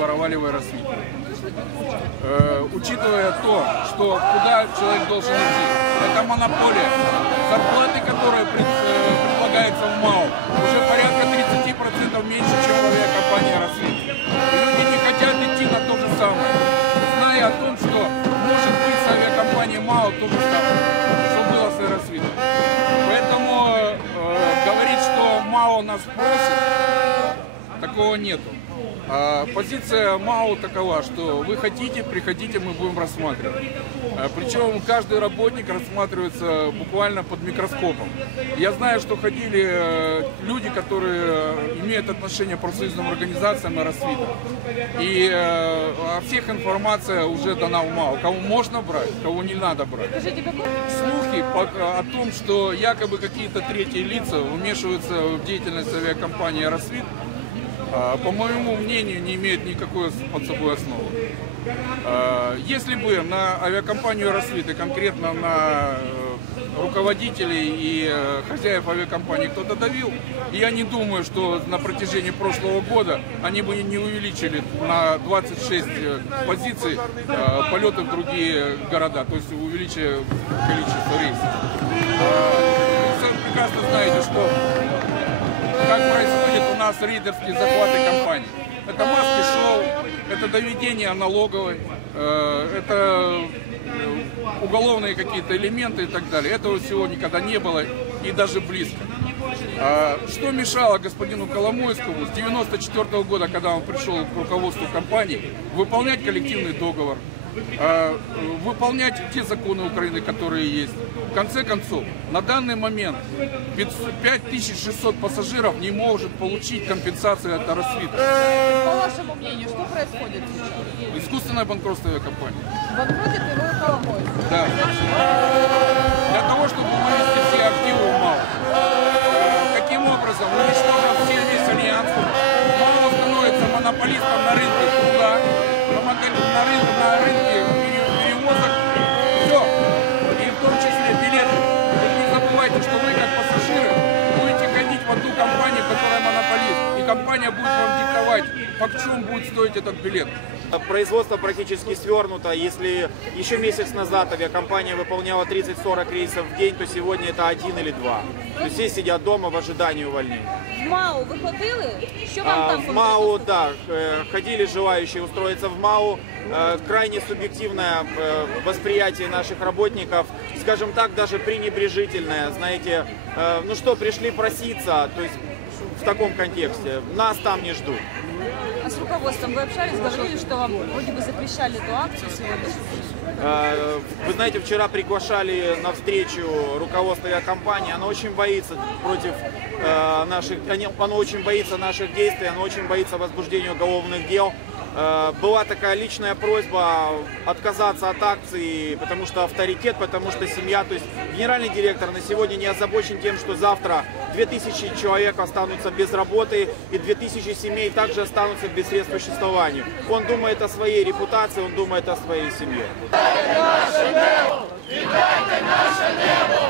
воровали в Аэросмите. Э, учитывая то, что куда человек должен идти, это монополия, зарплаты, которые пред, э, предлагаются в МАУ, уже порядка 30% меньше, чем в авиакомпании «Аэросмит». Люди не хотят идти на то же самое, зная о том, что может быть с авиакомпанией МАУ то же самое, с «Аэросмитом». Поэтому э, э, говорить, что МАУ нас просит, такого нету. А позиция МАУ такова, что вы хотите, приходите, мы будем рассматривать. А, Причем каждый работник рассматривается буквально под микроскопом. Я знаю, что ходили э, люди, которые имеют отношение к профсоюзным организациям и рассвитам. И э, о всех информация уже дана в МАУ. Кого можно брать, кого не надо брать слухи о том, что якобы какие-то третьи лица вмешиваются в деятельность авиакомпании «Аэросвит», а, по моему мнению, не имеют никакой под собой основы. А, Если бы на авиакомпанию «Аэросвит» и конкретно на э, руководителей и э, хозяев авиакомпании кто-то давил, я не думаю, что на протяжении прошлого года они бы не увеличили на 26 э, позиций полеты в другие города, то есть увеличили количество рейсов. Нас рейдерские захваты компаний. Это маски-шоу, это доведение налоговой, э, это э, уголовные какие-то элементы и так далее. Этого всего никогда не было и даже близко. А Что мешало господину Коломойскому с 1994 года, когда он пришел к руководству компании, выполнять коллективный договор, выполнять те законы Украины, которые есть. В конце концов, на данный момент 5600 пассажиров не может получить компенсацию от Аэросвита. По вашему мнению, что происходит сейчас? Искусственное банкротство авиакомпании. Банкротит его Коломойский. Да. Для того, чтобы вывести все активы в МАУ. Э, Каким образом? Уничтожив все весь альянс, МАУ становится монополистом на рынке компания будет вам диктовать, по чем будет стоить этот билет. Производство практически свернуто. Если еще месяц назад авиакомпания выполняла 30-40 рейсов в день, то сегодня это один или два. То есть все сидят дома в ожидании увольнения. В МАУ ви ходили? Що вам А, там В МАУ, да, э, ходили желающие устроиться в МАУ. Э, Крайне субъективное э, восприятие наших работников, скажем так, даже пренебрежительное. Знаете, ну что, пришли проситься, то есть в таком контексте. Нас там не ждут. А с руководством вы общались, говорили, что вам вроде бы запрещали эту акцию сегодня? Э, Вы знаете, вчера приглашали на встречу руководство авиакомпании. Оно очень боится против э, наших, оно очень боится наших действий, оно очень боится возбуждения уголовных дел. Э, Была такая личная просьба отказаться от акции, потому что авторитет, потому что семья. То есть генеральный директор на сегодня не озабочен тем, что завтра 2000 человек останутся без работы и 2000 семей также останутся без средств к существованию. Он думает о своей репутации, он думает о своей семье. Віддайте наше небо!